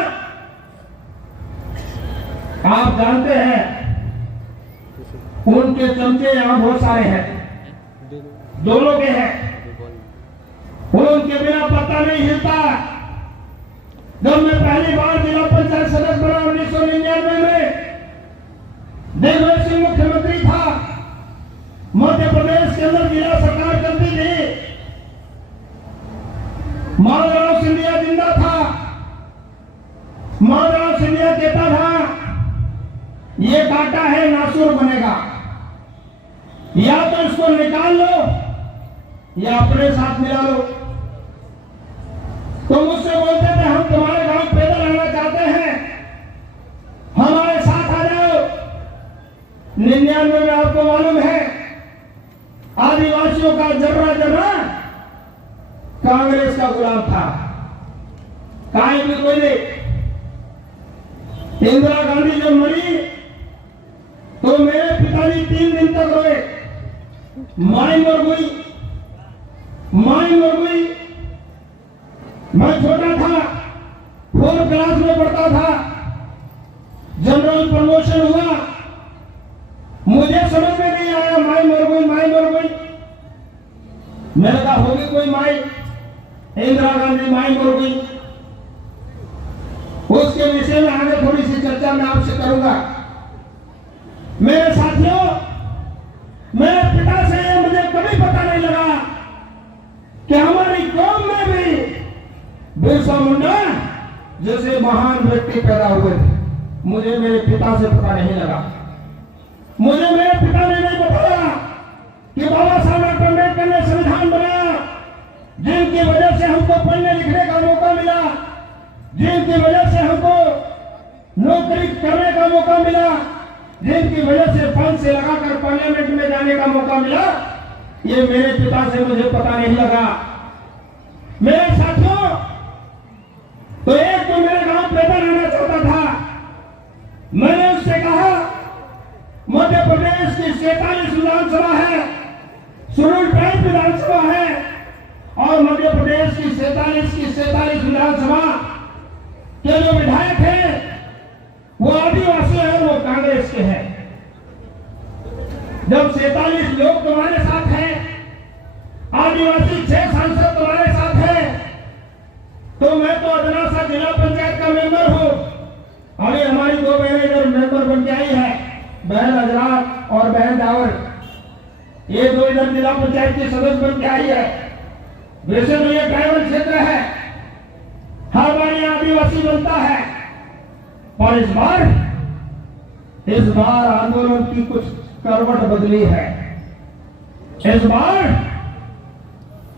आप जानते हैं उनके चमचे यहां बहुत सारे हैं, दोनों के हैं, उनके बिना पता नहीं हिलता। जब मैं पहली बार जिला पंचायत सदस्य बना 1999 में, दिग्विजय सिंह मुख्यमंत्री था, मध्य प्रदेश के अंदर जिला सरकार चलती थी, माधवराव सिंधिया जिंदा था। माधवराव सिंधिया कहता था ये कांटा है, नासूर बनेगा, या तो इसको निकाल लो या अपने साथ मिला लो। तो मुझसे बोलते थे हम तुम्हारे गांव पैदल आना चाहते हैं, हमारे साथ आ जाओ। 99 में आपको मालूम है आदिवासियों का जर्रा जर्रा कांग्रेस का गुलाम था, काहे भी कोई नहीं। इंदिरा गांधी जब मरी तो मेरे पिताजी 3 दिन तक रोए, माई मर गई, माई मर गई। मैं छोटा था, 4th क्लास में पढ़ता था, जनरल प्रमोशन हुआ, मुझे समझ में नहीं आया माई मर गई, माई मर गई। मैंने कहा होगी कोई माई, इंदिरा गांधी माई मर गई। उसके विषय में आगे थोड़ी सी चर्चा मैं आपसे करूंगा। मेरे साथियों, मेरे पिता से ये मुझे कभी पता नहीं लगा कि हमारी कौम में भी बिरसा मुंडा जैसे महान व्यक्ति पैदा हुए थे। मुझे मेरे पिता से पता नहीं लगा। मुझे मेरे पिता ने नहीं बताया कि बाबा साहब डॉक्टर अम्बेडकर ने संविधान बनाया, जिनकी वजह से हमको पढ़ने लिखने का मौका मिला, जिनकी वजह से हमको नौकरी करने का मौका मिला, जिनकी वजह से फांसी लगाकर पार्लियामेंट में जाने का मौका मिला, ये मेरे पिता से मुझे पता नहीं लगा। मेरे साथियों, तो एक तो मेरे गांव पैदा रहना चाहता था। मैंने उससे कहा मध्य प्रदेश की 47 विधानसभा है, शेड्यूल ट्राइब विधानसभा है, और मध्य प्रदेश की 47 विधानसभा के जो विधायक हैं वो आदिवासी है और वो कांग्रेस के हैं। जब 47 लोग तुम्हारे साथ हैं, आदिवासी 6 सांसद तुम्हारे साथ हैं, तो मैं तो अदना सा जिला पंचायत का मेंबर हूं। अभी हमारी 2 बहनें इधर मेंबर बन के आई है, बहन हजरात और बहन डावर, ये 2 इधर जिला पंचायत की सदस्य बन के आई है। वैसे तो ये ट्राइबल क्षेत्र है, हर बार ये आदिवासी बनता है, और इस बार आंदोलन की कुछ करवट बदली है। इस बार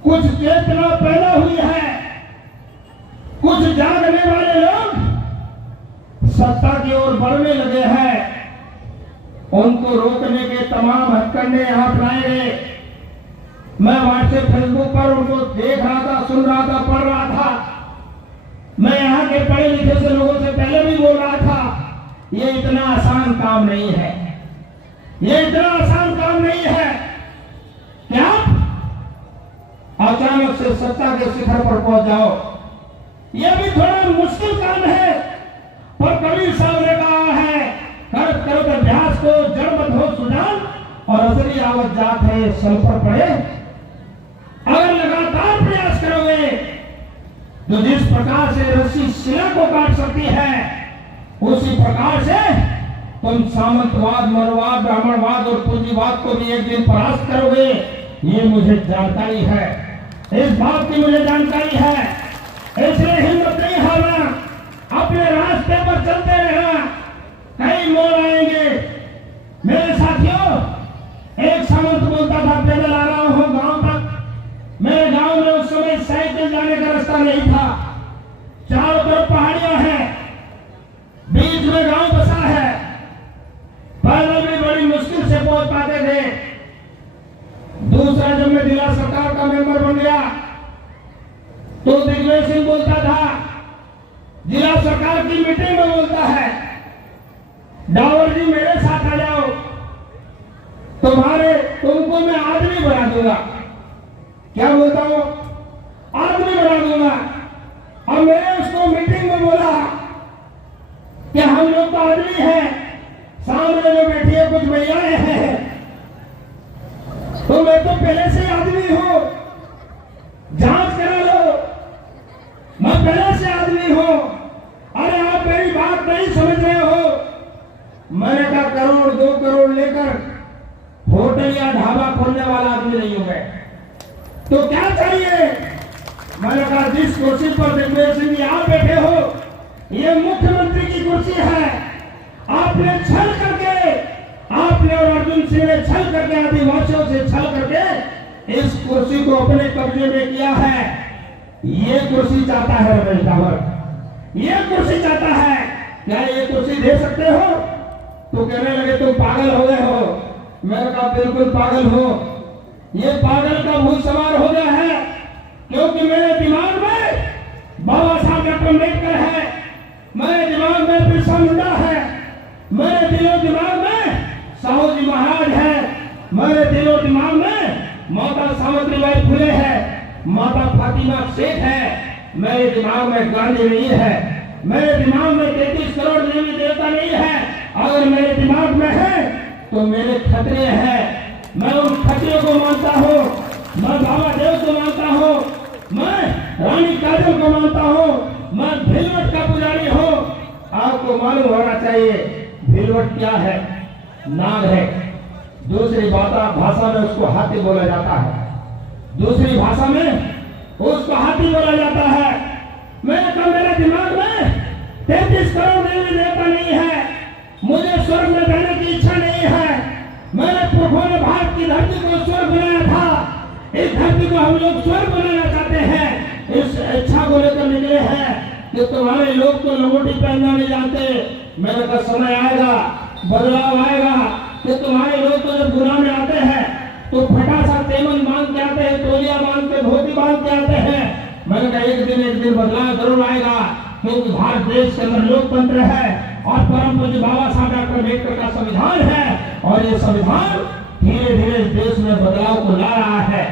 कुछ चेतना पैदा हुई है, कुछ जागने वाले लोग सत्ता की ओर बढ़ने लगे हैं। उनको रोकने के तमाम हथकंडे यहां अपनाए गए। मैं व्हाट्सएप फेसबुक पर उनको देख रहा था, सुन रहा था, पढ़ रहा था। मैं यहाँ के पढ़े लिखे से लोगों से पहले भी बोल रहा था, ये इतना आसान काम नहीं है, ये इतना आसान काम नहीं है कि आप अचानक से सत्ता के शिखर पर पहुंच जाओ। ये भी थोड़ा मुश्किल काम है, पर कबीर साहब ने कहा है, करत करत अभ्यास को जड़ मत हो सुजान, और असली आवत जात है सल पर पड़े। अगर लगातार प्रयास करोगे तो जिस प्रकार से रस्सी शिला को काट सकती है, उसी प्रकार से तुम सामंतवाद, मनुवाद, ब्राह्मणवाद और पूंजीवाद को भी एक दिन परास्त करोगे। ये मुझे जानकारी है, इस बात की मुझे जानकारी है। इसलिए हिम्मत नहीं हारना, अपने रास्ते पर चलते रहना, कई मोड़ आएंगे। मेरे साथियों, एक सामंत बोलता था, पैदल आ रहा हूं गांव तक। मेरे गांव में उस समय साइकिल जाने का रास्ता नहीं था, चारों तरफ पहाड़ियां हैं, बीच में गांव बसा है, पैदल भी बड़ी मुश्किल से पहुंच पाते थे। दूसरा, जब मैं जिला सरकार का मेंबर बन गया तो दिग्विजय सिंह बोलता था, जिला सरकार की मीटिंग में बोलता है, डावर जी मेरे साथ आ जाओ, तुमको मैं आदमी बना दूंगा। क्या बोलता हूं? आदमी बना दूंगा। और मैंने उसको मीटिंग में बोला कि हम लोग तो आदमी हैं, सामने जो बैठी है कुछ महिलाएं हैं, तो मैं तो पहले से आदमी हूं, जांच करा लो, मैं पहले से आदमी हूं। अरे आप मेरी बात नहीं समझ रहे हो। मैंने कहा 1 करोड़ 2 करोड़ लेकर होटल या ढाबा खोलने वाला आदमी नहीं हूं मैं, तो क्या चाहिए? मैंने कहा जिस कुर्सी पर दिग्विजय सिंह आप बैठे हो, ये मुख्यमंत्री की कुर्सी है। आपने छल करके, आपने और अर्जुन सिंह ने छल करके, आदिवासियों से छल करके इस कुर्सी को अपने कब्जे में किया है। ये कुर्सी चाहता है रमेश डावर, ये कुर्सी चाहता है। क्या ये कुर्सी दे सकते हो? तो कहने लगे तुम पागल हो गए हो। मैंने कहा बिल्कुल पागल हो। ये पागल का भूत सवार हो गया है, क्योंकि मेरे दिमाग में बाबा साहब डॉक्टर अम्बेडकर है, मेरे दिमाग में बिरसा मुंडा है, मेरे दिलो दिमाग में साहू जी महाराज है, मेरे दिलो दिमाग में माता सावित्रीबाई फुले है, माता फातिमा शेख है, मेरे दिमाग में गांधी नहीं है, मेरे दिमाग में 33 करोड़ देवी देवता नहीं है। अगर मेरे दिमाग में है तो मेरे खतरे हैं। मैं उन खतरों को मानता हूँ, मैं बाबा देव को मानता हूँ, मैं रानी काजल को मानता हूँ, मैं भिलवट का पुजारी हूँ। आपको मालूम होना चाहिए भिलवट क्या है? नाग है। दूसरी भाषा में उसको हाथी बोला जाता है, दूसरी भाषा में उसको हाथी बोला जाता है। मैंने कहा मेरे दिमाग में 33 करोड़ देवी देवता नहीं है, मुझे स्वर्ग में जाने की इच्छा नहीं है। मेरे पुरखों ने भारत की धरती को स्वर्ग बनाया था, इस धरती को हम लोग स्वर्ग बनाना चाहते कि तुम्हारे लोग तो लंगोटी पहनना नहीं जानते। मैंने कहा समय आएगा, बदलाव आएगा कि तुम्हारे लोग तो जब गुनाह में आते हैं तो फटा सा तेमन बांध के आते हैं, तोलिया बांध के, धोती बांध के आते हैं। मैंने कहा एक दिन बदलाव जरूर आएगा, क्योंकि भारत देश के अंदर लोकतंत्र है और परम पूज्य बाबा साहब डॉक्टर अम्बेडकर का संविधान है, और ये संविधान धीरे धीरे देश में बदलाव को ला रहा है।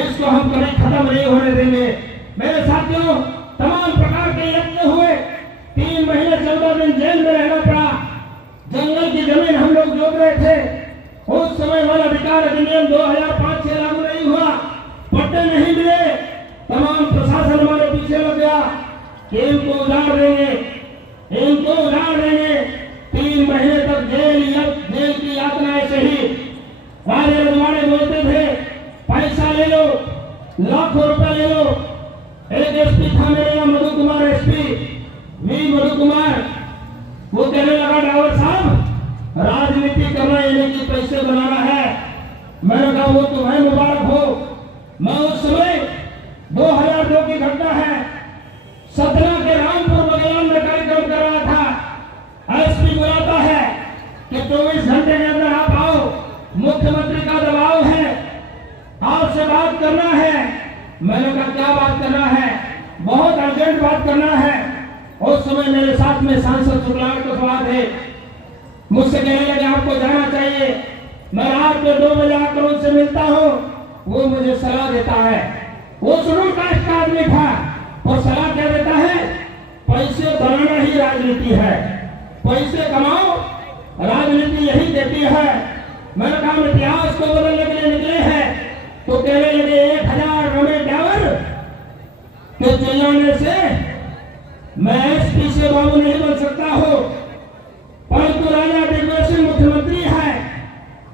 इसको हम कभी खत्म नहीं होने देंगे। मेरे साथियों, तमाम प्रकार के यत्न हुए, 3 महीने 14 दिन जेल में रहना पड़ा, जंगल की जमीन हम लोग जोत रहे थे। उस समय वाला अधिकार अधिनियम 2005 से लागू नहीं हुआ, पट्टे नहीं मिले, तमाम प्रशासन हमारे पीछे लग गया कि इनको उधार देंगे, इनको उधार देंगे। 3 महीने तक जेल की यातनाएं सही। राजे रजवाड़े बोलते थे पैसा ले लो, लाखों रुपए ले लो। एक एसपी था मेरे यहाँ, मधु कुमार एसपी, मधु कुमार, वो कहने लगा डावर साहब राजनीति करना यानी कि पैसे बनाना है। मैंने कहा वो तुम्हें मुबारक हो। मैं उस समय 2002 की घटना है, सतना के रामपुर बगलान में कार्यक्रम कर रहा था। एसपी बुलाता है कि 24 घंटे के अंदर आप आओ, मुख्यमंत्री का दबाव है, आपसे बात करना है। मैंने कहा क्या बात करना है? बहुत अर्जेंट बात करना है। उस समय मेरे साथ में सांसद शुक्लाल कुशवाहा थे, मुझसे कहने लगे आपको जाना चाहिए। मैं रात में 2 बजे आकर उनसे मिलता हूँ, वो मुझे सलाह देता है। वो सुनूर कास्ट का आदमी था और सलाह क्या देता है? पैसे बनाना ही राजनीति है, पैसे कमाओ, राजनीति यही देती है। मैंने कहा हम इतिहास को बदलने के लिए निकले हैं, तो कहने लगे 1000 रमेश डावर के चिल्लाने से मैं एसपी से बाबू नहीं बन सकता हूँ, परंतु राजा दिग्विजय सिंह मुख्यमंत्री है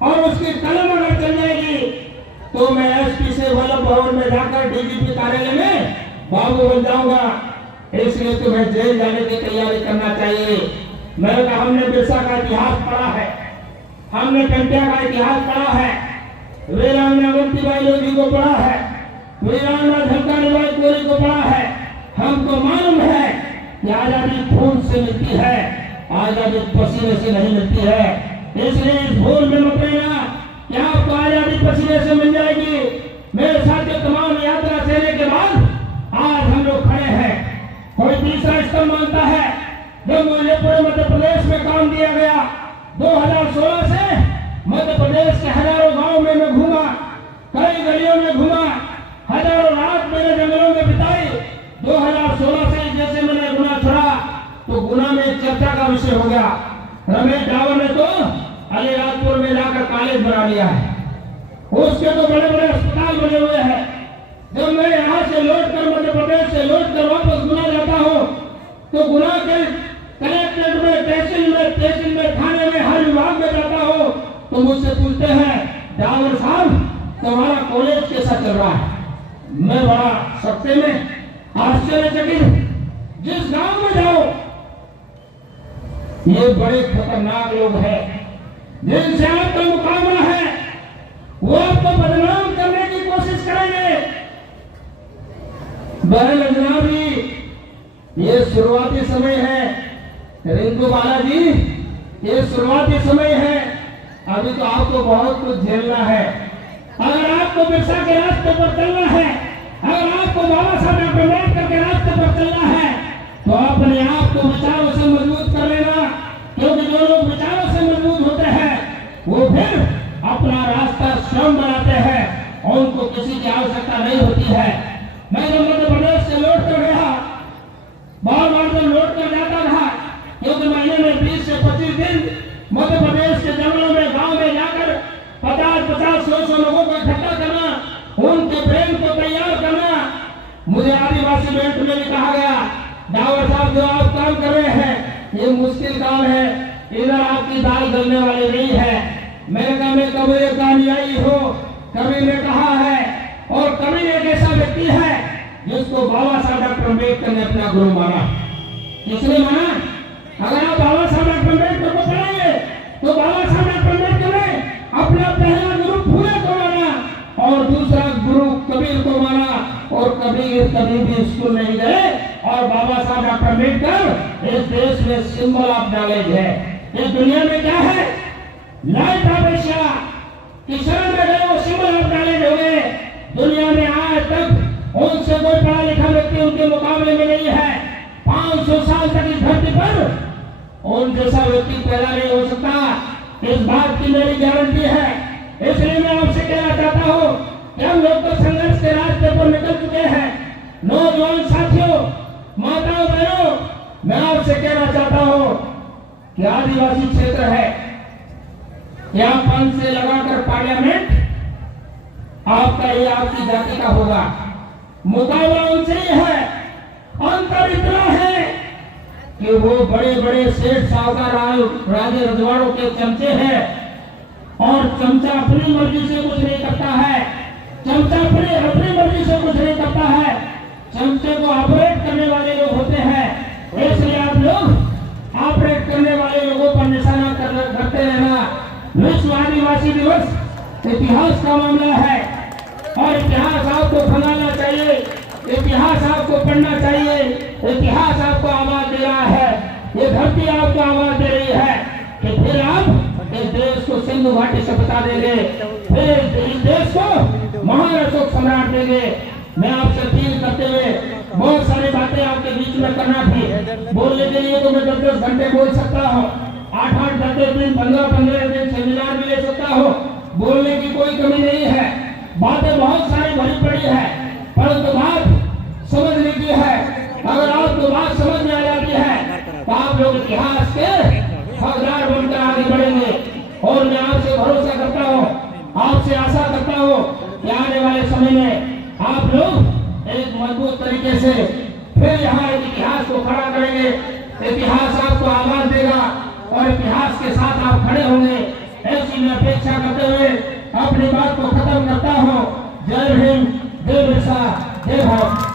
और उसकी कलम अगर चल जाएगी तो मैं एसपी से वल्लभ भवन में जाकर डीजीपी कार्यालय में बाबू बन जाऊंगा। इसलिए तुम्हें जेल जाने की तैयारी करना चाहिए। मैंने कहा हमने बिरसा का इतिहास पढ़ा है, हमने कंटिया का इतिहास पढ़ा है, वीरांगना अवंतीबाई लोधी को पढ़ा है, वीरांगना झलकारी बाई कोरी को पढ़ा है। हमको मालूम है कि आजादी खून से मिलती है, आजादी पसीने से नहीं मिलती है। इसलिए इस भूल में मत रहना कि आपको आजादी पसीने से मिल जाएगी। मेरे साथियों, तमाम यात्रा सहने के बाद आज हम लोग खड़े हैं। कोई तीसरा स्तंभ मानता है। जब मुझे पूरे मध्य प्रदेश में काम दिया गया 2016 से, मध्य प्रदेश के हजारों गांव में मैं घूमा, कई गलियों में घूमा, हजारों रात मैंने जंगलों में बिताई। 2016 से जैसे मैंने गुना छोड़ा तो गुना में चर्चा का विषय हो गया। रमेश डावर ने तो अलीराजपुर में जाकर कॉलेज बना लिया है, उसके तो बड़े बड़े अस्पताल बने हुए हैं। जब मैं यहाँ से लौटकर, मध्य प्रदेश से लौटकर वापस गुना जाता हूँ तो गुना के कलेक्ट्रेट में, तहसील में, थाने में, हर विभाग में जाता हूँ तो मुझसे पूछते हैं डावर साहब तुम्हारा कॉलेज कैसा चल रहा है? मैं बड़ा सस्ते में आश्चर्यचकित, जिस गांव में जाओ ये बड़े खतरनाक लोग हैं, जिनसे आपका मुकाबला है वो आपको बदनाम करने की कोशिश करेंगे। बहन जनाबी, ये शुरुआती समय है, रिंकू बालाजी, ये शुरुआती समय है, अभी तो आपको बहुत कुछ झेलना है। अगर आपको बिरसा के रास्ते पर चलना है, अगर आपको बाबा साहब डॉक्टर अम्बेडकर के रास्ते पर चलना है तो अपने आप को विचारों से मजबूत कर लेना, क्योंकि जो लोग विचारों से मजबूत होते हैं वो फिर अपना रास्ता स्वयं बनाते हैं और उनको किसी की आवश्यकता नहीं होती है। मैं जब मध्य प्रदेश से लौट कर गया, बार बार जब लौट कर जाता था, क्योंकि महीने में 20 से 25 दिन मध्य प्रदेश के जंगलों में, गांव में जाकर 50-100 लोगों को इकट्ठा करना, उनके प्रेम को तैयार करना। मुझे आदिवासी बेल्ट में भी कहा गया डावर साहब जो आप काम कर रहे हैं ये मुश्किल काम है, इधर आपकी दाल गलने वाली नहीं है। मैंने कहा मैं कभी एक अनुयायी हो, कभी ने कहा है और कभी एक ऐसा व्यक्ति है जिसको बाबा साहब डॉक्टर अम्बेडकर ने अपना गुरु माना। किसने माना? अगर आप बाबा साहब डॉक्टर अम्बेडकर को पढ़ेंगे तो बाबा साहब डॉक्टर अम्बेडकर ने अपना पहला गुरु फूले को माना और दूसरा गुरु कबीर को माना, और कबीर कभी भी स्कूल नहीं गए और बाबा साहब डॉक्टर अम्बेडकर इस देश में सिंबल ऑफ नॉलेज है। इस दुनिया में क्या है, लाइट हमेशा कि शरण में गए वो सिंबल ऑफ नॉलेज हो गए। दुनिया में आज तक उनसे कोई पढ़ा लिखा व्यक्ति उनके मुकाबले में नहीं है। 500 साल तक इस धरती पर उन जैसा व्यक्ति पैदा नहीं हो सकता, इस बात की मेरी गारंटी है। इसलिए मैं आपसे कहना चाहता हूँ कि हम लोग तो संघर्ष के रास्ते पर निकल चुके हैं। नौजवान साथियों, माताओं बहनों, मैं आपसे कहना चाहता हूँ कि आदिवासी क्षेत्र है, यहाँ पंच से लगाकर पार्लियामेंट आपका ये आपकी जाति का होगा। मुकाबला उनसे ही है। अंतर इतना है कि वो बड़े बड़े सेठ साहूकार राजे रजवाड़ों के चमचे हैं और चमचा अपनी मर्जी से कुछ नहीं करता है। चमचा अपनी मर्जी से कुछ नहीं करता है। चमचे को ऑपरेट करने वाले लोग होते हैं। इसलिए आप लोग ऑपरेट करने वाले लोगों पर निशाना करते रहना। विश्व आदिवासी दिवस इतिहास का मामला है और इतिहास आपको भगाना चाहिए, इतिहास आपको पढ़ना चाहिए। इतिहास आपको आवाज दे रहा है, ये धरती आपको आवाज दे रही है कि फिर आप इस देश को सिंधु घाटी से बता देंगे, फिर इस देश को महान अशोक सम्राट देंगे। मैं आपसे अपील करते हुए बहुत सारी बातें आपके बीच में करना थी। बोलने के लिए तो मैं 10-10 घंटे बोल सकता हूँ, 8-8 10 दिन 15-15 दिन सेमिनार भी ले सकता हूँ। बोलने की कोई कमी नहीं है, बातें बहुत सारी भरी पड़ी है, परंतु बात समझने की है। अगर आपको बात समझ में आ जाती है तो आप लोग इतिहास के हकदार बनकर आगे बढ़ेंगे। और मैं आपसे भरोसा करता हूँ, आपसे आशा करता हूँ कि आने वाले समय में आप लोग एक मजबूत तरीके से फिर यहाँ इतिहास को खड़ा करेंगे। इतिहास आपको आवाज देगा और इतिहास के साथ आप खड़े होंगे। ऐसी मैं अपेक्षा करते हुए अपनी बात को खत्म करता हूँ। जय हिंद, जय बिरसा, जय भारत।